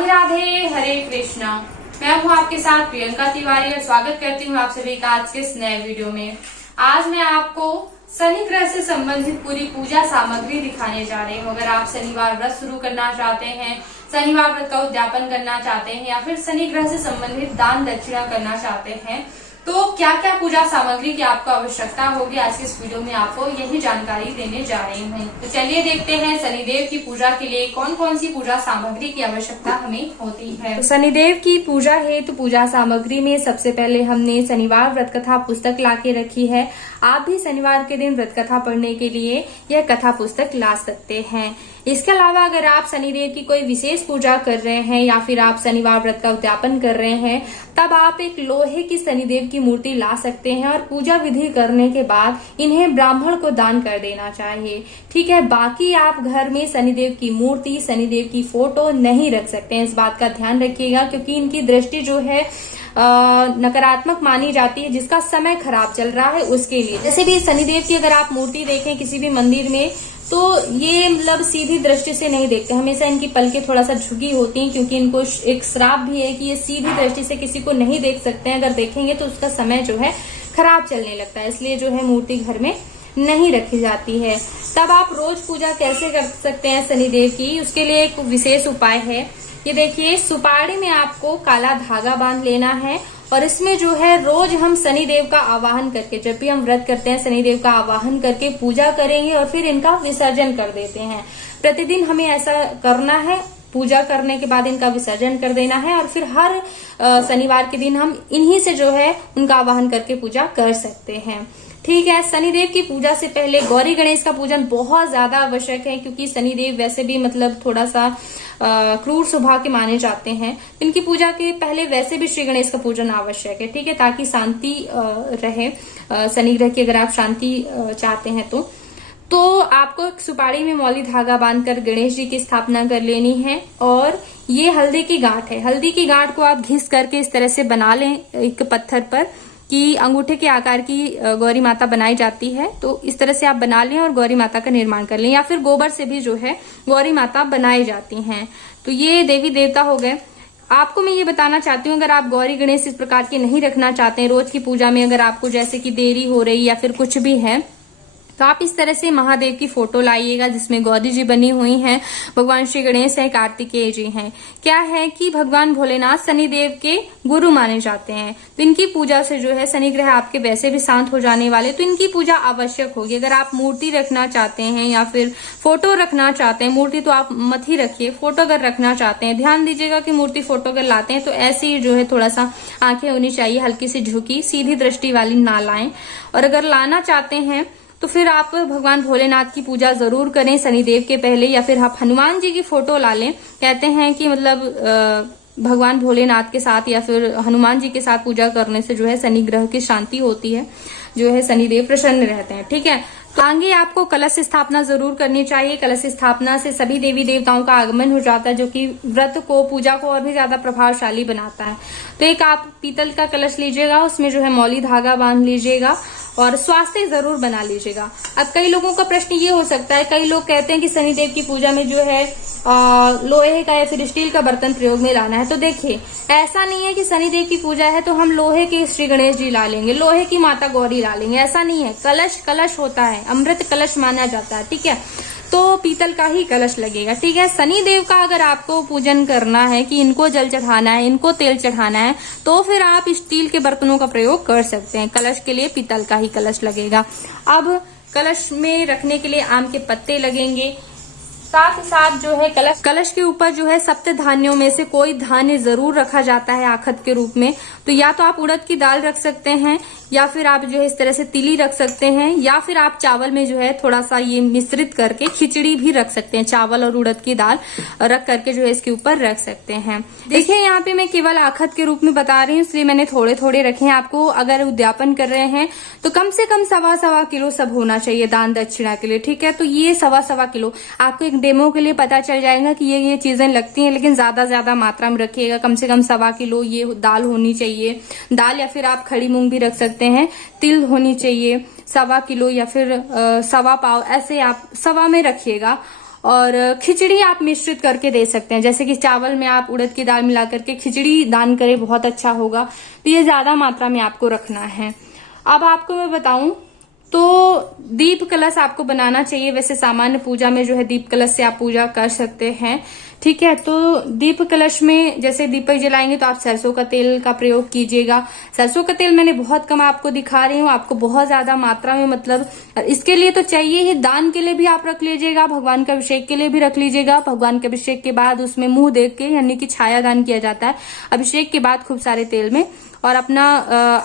राधे राधे, हरे कृष्णा। मैं हूँ आपके साथ प्रियंका तिवारी और स्वागत करती हूँ आप सभी का आज के इस नए वीडियो में। आज मैं आपको शनि ग्रह से संबंधित पूरी पूजा सामग्री दिखाने जा रही हूँ। अगर आप शनिवार व्रत शुरू करना चाहते हैं, शनिवार व्रत का उद्यापन करना चाहते हैं या फिर शनि ग्रह से संबंधित दान दक्षिणा करना चाहते हैं तो क्या क्या पूजा सामग्री की आपको आवश्यकता होगी, आज की इस वीडियो में आपको यही जानकारी देने जा रही हूँ। तो चलिए देखते हैं शनिदेव की पूजा के लिए कौन कौन सी पूजा सामग्री की आवश्यकता हमें होती है। तो शनिदेव की पूजा है तो पूजा सामग्री में सबसे पहले हमने शनिवार व्रत कथा पुस्तक ला के रखी है। आप भी शनिवार के दिन व्रत कथा पढ़ने के लिए यह कथा पुस्तक ला सकते हैं। इसके अलावा अगर आप शनिदेव की कोई विशेष पूजा कर रहे हैं या फिर आप शनिवार व्रत का उद्यापन कर रहे हैं, तब आप एक लोहे की शनिदेव की मूर्ति ला सकते हैं और पूजा विधि करने के बाद इन्हें ब्राह्मण को दान कर देना चाहिए। ठीक है, बाकी आप घर में शनिदेव की मूर्ति, शनिदेव की फोटो नहीं रख सकते हैं। इस बात का ध्यान रखिएगा क्योंकि इनकी दृष्टि जो है नकारात्मक मानी जाती है, जिसका समय खराब चल रहा है उसके लिए। जैसे भी शनिदेव की अगर आप मूर्ति देखें किसी भी मंदिर में तो ये मतलब सीधी दृष्टि से नहीं देखते, हमेशा इनकी पलकें थोड़ा सा झुकी होती हैं क्योंकि इनको एक श्राप भी है कि ये सीधी दृष्टि से किसी को नहीं देख सकते हैं। अगर देखेंगे तो उसका समय जो है खराब चलने लगता है, इसलिए जो है मूर्ति घर में नहीं रखी जाती है। तब आप रोज पूजा कैसे कर सकते हैं शनिदेव की, उसके लिए एक विशेष उपाय है। ये देखिए, सुपारी में आपको काला धागा बांध लेना है और इसमें जो है रोज हम शनिदेव का आवाहन करके, जब भी हम व्रत करते हैं शनिदेव का आवाहन करके पूजा करेंगे और फिर इनका विसर्जन कर देते हैं। प्रतिदिन हमें ऐसा करना है, पूजा करने के बाद इनका विसर्जन कर देना है और फिर हर शनिवार के दिन हम इन्हीं से जो है उनका आवाहन करके पूजा कर सकते हैं। ठीक है, शनिदेव की पूजा से पहले गौरी गणेश का पूजन बहुत ज्यादा आवश्यक है क्योंकि शनिदेव वैसे भी मतलब थोड़ा सा क्रूर स्वभाव के माने जाते हैं। इनकी पूजा के पहले वैसे भी श्री गणेश का पूजन आवश्यक है। ठीक है, ताकि शांति रहे, शनि ग्रह की अगर आप शांति चाहते हैं तो आपको एक सुपारी में मौली धागा बांधकर गणेश जी की स्थापना कर लेनी है। और ये हल्दी की गांठ है, हल्दी की गांठ को आप घिस करके इस तरह से बना लें एक पत्थर पर कि अंगूठे के आकार की गौरी माता बनाई जाती है। तो इस तरह से आप बना लें और गौरी माता का निर्माण कर लें, या फिर गोबर से भी जो है गौरी माता बनाई जाती हैं। तो ये देवी देवता हो गए। आपको मैं ये बताना चाहती हूँ, अगर आप गौरी गणेश इस प्रकार के नहीं रखना चाहते हैं रोज की पूजा में, अगर आपको जैसे कि देरी हो रही या फिर कुछ भी है, तो आप इस तरह से महादेव की फोटो लाइएगा जिसमें गौरी जी बनी हुई हैं, भगवान श्री गणेश हैं, कार्तिकेय जी हैं। क्या है कि भगवान भोलेनाथ शनिदेव के गुरु माने जाते हैं, तो इनकी पूजा से जो है शनि ग्रह आपके वैसे भी शांत हो जाने वाले, तो इनकी पूजा आवश्यक होगी। अगर आप मूर्ति रखना चाहते हैं या फिर फोटो रखना चाहते हैं, मूर्ति तो आप मत ही रखिए, फोटो अगर रखना चाहते हैं, ध्यान दीजिएगा कि मूर्ति फोटो अगर लाते हैं तो ऐसी जो है थोड़ा सा आंखें होनी चाहिए हल्की सी झुकी, सीधी दृष्टि वाली ना लाएं। और अगर लाना चाहते हैं तो फिर आप भगवान भोलेनाथ की पूजा जरूर करें शनिदेव के पहले, या फिर आप हनुमान जी की फोटो ला लें। कहते हैं कि मतलब भगवान भोलेनाथ के साथ या फिर हनुमान जी के साथ पूजा करने से जो है शनि ग्रह की शांति होती है, जो है शनिदेव प्रसन्न रहते हैं। ठीक है, तो आगे आपको कलश स्थापना जरूर करनी चाहिए। कलश स्थापना से सभी देवी देवताओं का आगमन हो जाता है, जो कि व्रत को, पूजा को और भी ज्यादा प्रभावशाली बनाता है। तो एक आप पीतल का कलश लीजिएगा, उसमें जो है मौली धागा बांध लीजिएगा और स्वास्थ्य जरूर बना लीजिएगा। अब कई लोगों का प्रश्न ये हो सकता है, कई लोग कहते हैं कि शनिदेव की पूजा में जो है लोहे का या फिर स्टील का बर्तन प्रयोग में लाना है। तो देखिए, ऐसा नहीं है कि शनिदेव की पूजा है तो हम लोहे के श्री गणेश जी ला लेंगे, लोहे की माता गौरी ला लेंगे, ऐसा नहीं है। कलश होता है, अमृत कलश माना जाता है। ठीक है, तो पीतल का ही कलश लगेगा। ठीक है, शनिदेव का अगर आपको पूजन करना है कि इनको जल चढ़ाना है, इनको तेल चढ़ाना है, तो फिर आप स्टील के बर्तनों का प्रयोग कर सकते हैं। कलश के लिए पीतल का ही कलश लगेगा। अब कलश में रखने के लिए आम के पत्ते लगेंगे, साथ ही साथ जो है कलश के ऊपर जो है सप्त धान्यों में से कोई धान्य जरूर रखा जाता है आखत के रूप में। तो या तो आप उड़द की दाल रख सकते हैं, या फिर आप जो है इस तरह से तिली रख सकते हैं, या फिर आप चावल में जो है थोड़ा सा ये मिश्रित करके खिचड़ी भी रख सकते हैं। चावल और उड़द की दाल रख करके जो है इसके ऊपर रख सकते हैं। देखिए, यहाँ पे मैं केवल आखत के रूप में बता रही हूँ, इसलिए मैंने थोड़े थोड़े रखे हैं। आपको अगर उद्यापन कर रहे हैं तो कम से कम 1.25 किलो सब होना चाहिए दान दक्षिणा के लिए। ठीक है, तो ये 1.25 किलो आपको एक डेमो के लिए पता चल जाएगा कि ये चीजें लगती हैं, लेकिन ज्यादा मात्रा में रखिएगा। कम से कम 1.25 किलो ये दाल होनी चाहिए, दाल, या फिर आप खड़ी मूंग भी रख सकते हैं। तिल होनी चाहिए 1.25 किलो, या फिर 1.25 पाव, ऐसे आप 1.25 में रखिएगा। और खिचड़ी आप मिश्रित करके दे सकते हैं, जैसे कि चावल में आप उड़द की दाल मिला करके खिचड़ी दान करें, बहुत अच्छा होगा। तो ये ज्यादा मात्रा में आपको रखना है। अब आपको मैं बताऊं तो दीप कलश आपको बनाना चाहिए। वैसे सामान्य पूजा में जो है दीप कलश से आप पूजा कर सकते हैं, ठीक है। तो दीप कलश में जैसे दीपक जलाएंगे तो आप सरसों का तेल का प्रयोग कीजिएगा। सरसों का तेल मैंने बहुत कम आपको दिखा रही हूँ, आपको बहुत ज्यादा मात्रा में मतलब इसके लिए तो चाहिए ही। दान के लिए भी आप रख लीजिएगा, भगवान का अभिषेक के लिए भी रख लीजिएगा। भगवान के अभिषेक के बाद उसमें मुंह देख के, यानी कि छाया दान किया जाता है अभिषेक के बाद खूब सारे तेल में, और अपना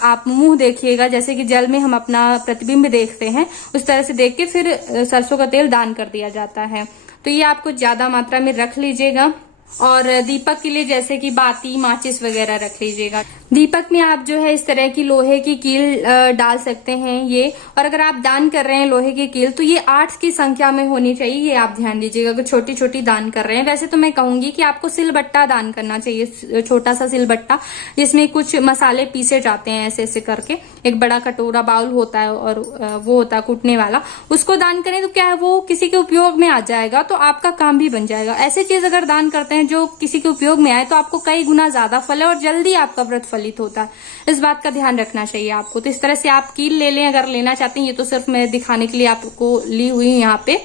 आप मुंह देखिएगा, जैसे कि जल में हम अपना प्रतिबिंब देखते हैं उस तरह से देख के फिर सरसों का तेल दान कर दिया जाता है। तो ये आपको ज्यादा मात्रा में रख लीजिएगा। और दीपक के लिए जैसे कि बाती, माचिस वगैरह रख लीजिएगा। दीपक में आप जो है इस तरह की लोहे की कील डाल सकते हैं ये। और अगर आप दान कर रहे हैं लोहे की कील तो ये 8 की संख्या में होनी चाहिए, ये आप ध्यान दीजिएगा। अगर छोटी छोटी दान कर रहे हैं, वैसे तो मैं कहूंगी कि आपको सिलबट्टा दान करना चाहिए, छोटा सा सिलबट्टा जिसमें कुछ मसाले पीसे जाते हैं ऐसे ऐसे करके। एक बड़ा कटोरा बाउल होता है और वो होता है कूटने वाला, उसको दान करें तो क्या है वो किसी के उपयोग में आ जाएगा, तो आपका काम भी बन जाएगा। ऐसे चीज अगर दान करते हैं जो किसी के उपयोग में आए तो आपको कई गुना ज्यादा फल है और जल्दी आपका व्रत फलित होता है। इस बात का ध्यान रखना चाहिए आपको। तो इस तरह से आप कील ले लें अगर लेना चाहते हैं। ये तो सिर्फ मैं दिखाने के लिए आपको ली हुई यहाँ पे।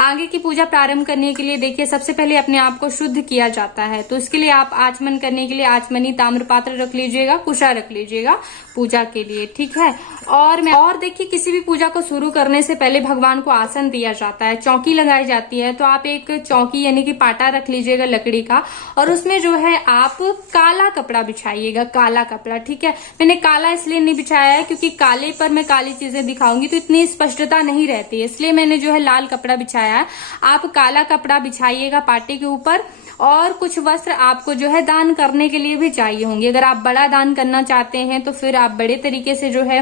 आगे की पूजा प्रारंभ करने के लिए देखिए सबसे पहले अपने आप को शुद्ध किया जाता है। तो इसके लिए आप आचमन करने के लिए आचमनी ताम्र पात्र रख लीजिएगा, कुशा रख लीजिएगा पूजा के लिए, ठीक है। और देखिए किसी भी पूजा को शुरू करने से पहले भगवान को आसन दिया जाता है, चौकी लगाई जाती है। तो आप एक चौकी यानी कि पाटा रख लीजिएगा लकड़ी का, और उसमें जो है आप काला कपड़ा बिछाइएगा, काला कपड़ा, ठीक है। मैंने काला इसलिए नहीं बिछाया है क्योंकि काले पर मैं काली चीजें दिखाऊंगी तो इतनी स्पष्टता नहीं रहती है, इसलिए मैंने जो है लाल कपड़ा बिछाया है। आप काला कपड़ा बिछाइएगा पाटे के ऊपर। और कुछ वस्त्र आपको जो है दान करने के लिए भी चाहिए होंगे। अगर आप बड़ा दान करना चाहते हैं तो फिर आप बड़े तरीके से जो है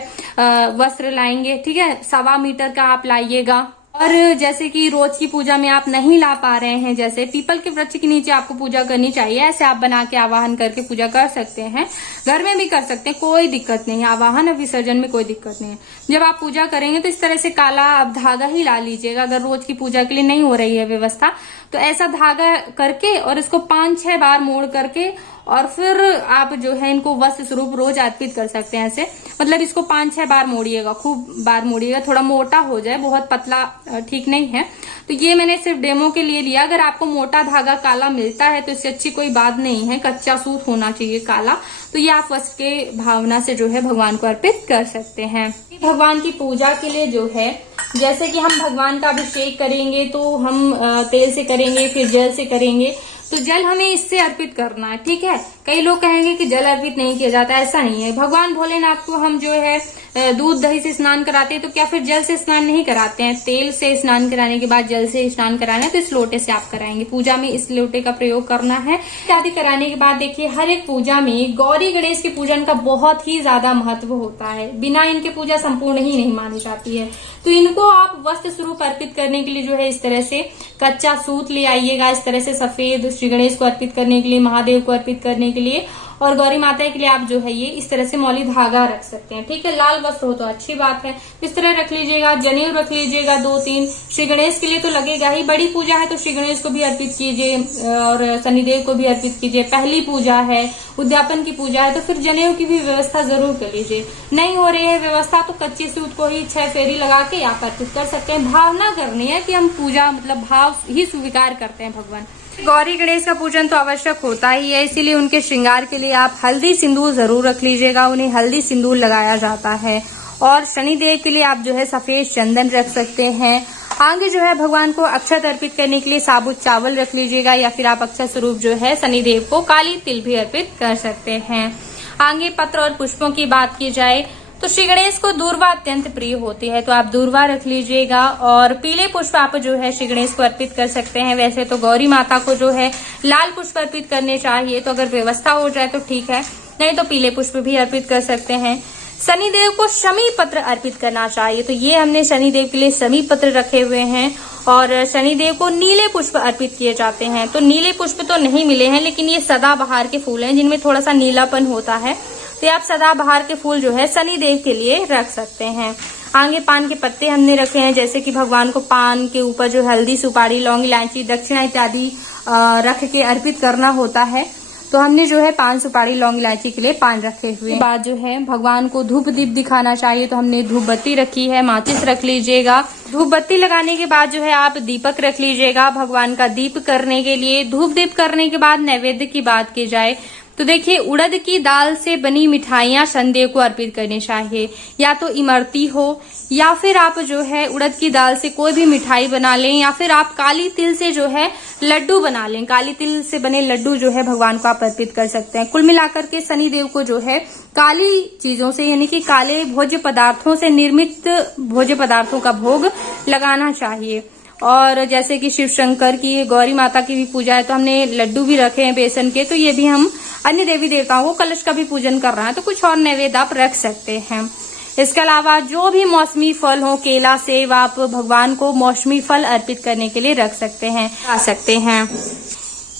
वस्त्र लाएंगे, ठीक है। 1.25 मीटर का आप लाइएगा। और जैसे कि रोज की पूजा में आप नहीं ला पा रहे हैं, जैसे पीपल के वृक्ष के नीचे आपको पूजा करनी चाहिए, ऐसे आप बना के आवाहन करके पूजा कर सकते हैं। घर में भी कर सकते हैं, कोई दिक्कत नहीं है। आवाहन और विसर्जन में कोई दिक्कत नहीं है। जब आप पूजा करेंगे तो इस तरह से काला आप धागा ही ला लीजिएगा। अगर रोज की पूजा के लिए नहीं हो रही है व्यवस्था तो ऐसा धागा करके और इसको 5-6 बार मोड़ करके और फिर आप जो है इनको वस्त्र स्वरूप रोज अर्पित कर सकते हैं। ऐसे मतलब इसको 5-6 बार मोड़िएगा, खूब बार मोड़िएगा, थोड़ा मोटा हो जाए, बहुत पतला ठीक नहीं है। तो ये मैंने सिर्फ डेमो के लिए लिया। अगर आपको मोटा धागा काला मिलता है तो इससे अच्छी कोई बात नहीं है, कच्चा सूत होना चाहिए काला। तो ये आप वस्त्र के भावना से जो है भगवान को अर्पित कर सकते हैं। भगवान की पूजा के लिए जो है जैसे कि हम भगवान का अभिषेक करेंगे तो हम तेल से करेंगे, फिर जल से करेंगे। तो जल हमें इससे अर्पित करना है, ठीक है। कई लोग कहेंगे कि जल अर्पित नहीं किया जाता, ऐसा नहीं है। भगवान भोलेनाथ को हम जो है दूध दही से स्नान कराते हैं तो क्या फिर जल से स्नान नहीं कराते हैं? तेल से स्नान कराने के बाद जल से स्नान कराना है तो इस लोटे से आप कराएंगे। पूजा में इस लोटे का प्रयोग करना है। इत्यादि कराने के बाद देखिए हर एक पूजा में गौरी गणेश के पूजन का बहुत ही ज्यादा महत्व होता है। बिना इनके पूजा संपूर्ण ही नहीं मानी जाती है। तो इनको आप वस्त्र स्वरूप अर्पित करने के लिए जो है इस तरह से कच्चा सूत ले आइएगा, इस तरह से सफेद, श्री गणेश को अर्पित करने के लिए, महादेव को अर्पित करने के लिए, और गौरी माता के लिए आप जो है ये इस तरह से मौली धागा रख सकते हैं, ठीक है। लाल वस्त्र हो तो अच्छी बात है, इस तरह रख लीजिएगा। जनेऊ रख लीजिएगा 2-3। श्री गणेश के लिए तो लगेगा ही, बड़ी पूजा है तो श्री गणेश को भी अर्पित कीजिए और शनिदेव को भी अर्पित कीजिए। पहली पूजा है, उद्यापन की पूजा है तो फिर जनेऊ की भी व्यवस्था जरूर कर लीजिए। नहीं हो रही है व्यवस्था तो कच्चे सूत को ही 6 फेरी लगा के आप अर्पित कर सकते हैं। भावना करनी है कि हम पूजा मतलब भाव ही स्वीकार करते हैं भगवान। गौरी गणेश का पूजन तो आवश्यक होता ही है, इसीलिए उनके श्रृंगार के लिए आप हल्दी सिंदूर जरूर रख लीजिएगा। उन्हें हल्दी सिंदूर लगाया जाता है। और शनिदेव के लिए आप जो है सफेद चंदन रख सकते हैं। आगे जो है भगवान को अक्षत अर्पित करने के लिए साबुत चावल रख लीजिएगा, या फिर आप अक्षत स्वरूप जो है शनिदेव को काली तिल भी अर्पित कर सकते हैं। आगे पत्र और पुष्पों की बात की जाए तो श्री गणेश को दूर्वा अत्यंत प्रिय होती है, तो आप दूर्वा रख लीजिएगा। और पीले पुष्प आप जो है श्री गणेश को अर्पित कर सकते हैं। वैसे तो गौरी माता को जो है लाल पुष्प अर्पित करने चाहिए, तो अगर व्यवस्था हो जाए तो ठीक है, नहीं तो पीले पुष्प भी अर्पित कर सकते हैं। शनिदेव को शमी पत्र अर्पित करना चाहिए, तो ये हमने शनिदेव के लिए शमी पत्र रखे हुए हैं। और शनिदेव को नीले पुष्प अर्पित किए जाते हैं। तो नीले पुष्प तो नहीं मिले हैं, लेकिन ये सदाबहार के फूल हैं जिनमें थोड़ा सा नीलापन होता है, तो आप सदाबहार के फूल जो है शनिदेव के लिए रख सकते हैं। आगे पान के पत्ते हमने रखे हैं, जैसे कि भगवान को पान के ऊपर जो हल्दी, सुपारी, लौंग, इलायची, दक्षिणा इत्यादि रख के अर्पित करना होता है। तो हमने जो है पान, सुपारी, लौंग, इलायची के लिए पान रखे हुए। बाद जो है भगवान को धूप दीप दिखाना चाहिए, तो हमने धूप बत्ती रखी है, माचिस रख लीजिएगा। धूप बत्ती लगाने के बाद जो है आप दीपक रख लीजिएगा भगवान का दीप करने के लिए। धूप दीप करने के बाद नैवेद्य की बात की जाए तो देखिए, उड़द की दाल से बनी मिठाइयां शनिदेव को अर्पित करनी चाहिए, या तो इमरती हो या फिर आप जो है उड़द की दाल से कोई भी मिठाई बना लें, या फिर आप काली तिल से जो है लड्डू बना लें। काली तिल से बने लड्डू जो है भगवान को आप अर्पित कर सकते हैं। कुल मिलाकर के शनिदेव को जो है काली चीजों से, यानी कि काले भोज्य पदार्थों से निर्मित भोज्य पदार्थों का भोग लगाना चाहिए। और जैसे कि शिव शंकर की, गौरी माता की भी पूजा है, तो हमने लड्डू भी रखे हैं बेसन के, तो ये भी हम अन्य देवी देवताओं को कलश का भी पूजन कर रहे हैं, तो कुछ और नैवेद्य आप रख सकते हैं। इसके अलावा जो भी मौसमी फल हो, केला, सेब, आप भगवान को मौसमी फल अर्पित करने के लिए रख सकते हैं, आ सकते हैं।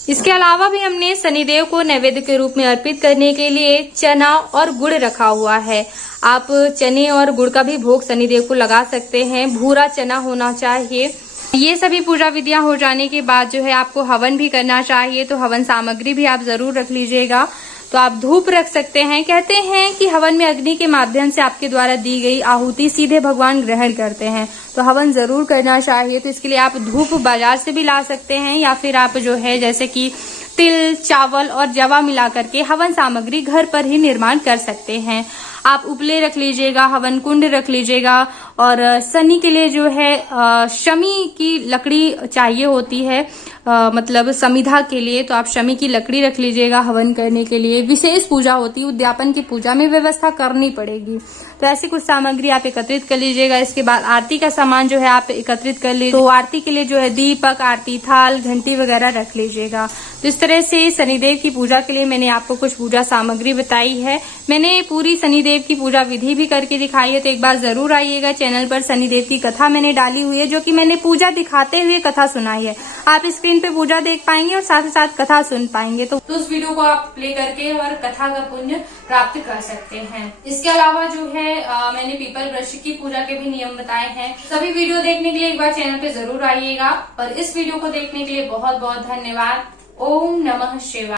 इसके अलावा भी हमने शनिदेव को नैवेद्य के रूप में अर्पित करने के लिए चना और गुड़ रखा हुआ है। आप चने और गुड़ का भी भोग शनिदेव को लगा सकते हैं। भूरा चना होना चाहिए। ये सभी पूजा विधियां हो जाने के बाद जो है आपको हवन भी करना चाहिए, तो हवन सामग्री भी आप जरूर रख लीजिएगा। तो आप धूप रख सकते हैं। कहते हैं कि हवन में अग्नि के माध्यम से आपके द्वारा दी गई आहुति सीधे भगवान ग्रहण करते हैं, तो हवन जरूर करना चाहिए। तो इसके लिए आप धूप बाजार से भी ला सकते हैं, या फिर आप जो है जैसे कि तिल, चावल और जवा मिला करके हवन सामग्री घर पर ही निर्माण कर सकते हैं। आप उपले रख लीजिएगा, हवन कुंड रख लीजिएगा। और शनि के लिए जो है शमी की लकड़ी चाहिए होती है, मतलब समिधा के लिए, तो आप शमी की लकड़ी रख लीजिएगा हवन करने के लिए। विशेष पूजा होती है, उद्यापन की पूजा में व्यवस्था करनी पड़ेगी, तो ऐसी कुछ सामग्री आप एकत्रित कर लीजिएगा। इसके बाद आरती का सामान जो है आप एकत्रित कर लीजिए, तो आरती के लिए जो है दीपक, आरती थाल, घंटी वगैरह रख लीजिएगा। तो इस तरह से शनिदेव की पूजा के लिए मैंने आपको कुछ पूजा सामग्री बताई है। मैंने पूरी शनिदेव की पूजा विधि भी करके दिखाई है, तो एक बार जरूर आइएगा। चैनल पर शनिदेव की कथा मैंने डाली हुई है, जो कि मैंने पूजा दिखाते हुए कथा सुनाई है। आप स्क्रीन पे पूजा देख पाएंगे और साथ ही साथ कथा सुन पाएंगे, तो उस वीडियो को आप प्ले करके और कथा का पुण्य प्राप्त कर सकते हैं। इसके अलावा जो है मैंने पीपल वृक्ष की पूजा के भी नियम बताए हैं। सभी वीडियो देखने के लिए एक बार चैनल पे जरूर आइएगा, और इस वीडियो को देखने के लिए बहुत बहुत धन्यवाद। ओम नमः शिवाय।